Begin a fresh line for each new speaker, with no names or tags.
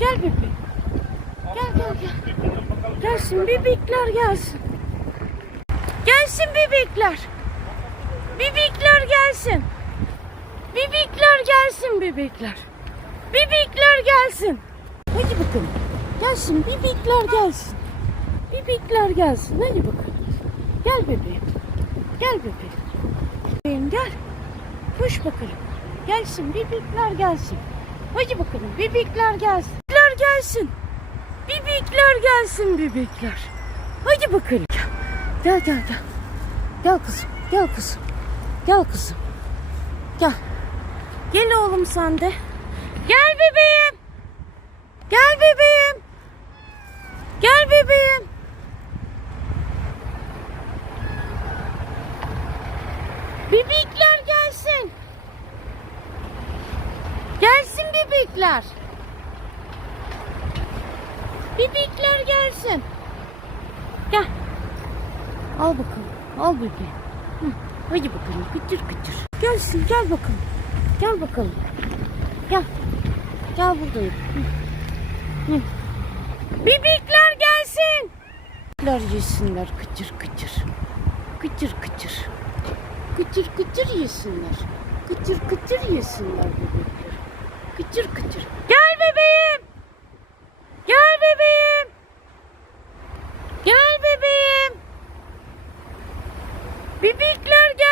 Gel bebeğim. Gel gel gel. Gelsin bebekler gelsin. Gelsin bebekler. Bebekler gelsin. Bebekler gelsin bebekler. Bebekler gelsin. Hadi bakalım. Gelsin bebekler gelsin. Bebekler gelsin. Hadi bakalım. Gel bebeğim. Gel bebeğim. Bebeğim gel. Koş bakalım. Gelsin bebekler gelsin. Hadi bakalım bebekler gelsin. Gelsin. Bebekler gelsin bebekler. Hadi bakalım. Gel gel gel. Gel kızım. Gel kızım. Gel kızım. Gel. Gel oğlum sen de. Gel bebeğim. Gel bebeğim. Gel bebeğim. Bebekler gelsin. Gelsin bebekler. Bebekler gelsin. Gel. Al bakalım. Al bebeğim. Hı, Hadi bakalım. Kıtır kıtır. Gelsin gel bakalım. Gel bakalım. Gel. Gel buradayım. Hı. Hı. Bebekler gelsin. Bebekler yesinler kıtır kıtır. Kıtır kıtır. Kıtır kıtır yesinler. Kıtır kıtır yesinler bebekler. Kıtır kıtır. Gel Bibikler gel.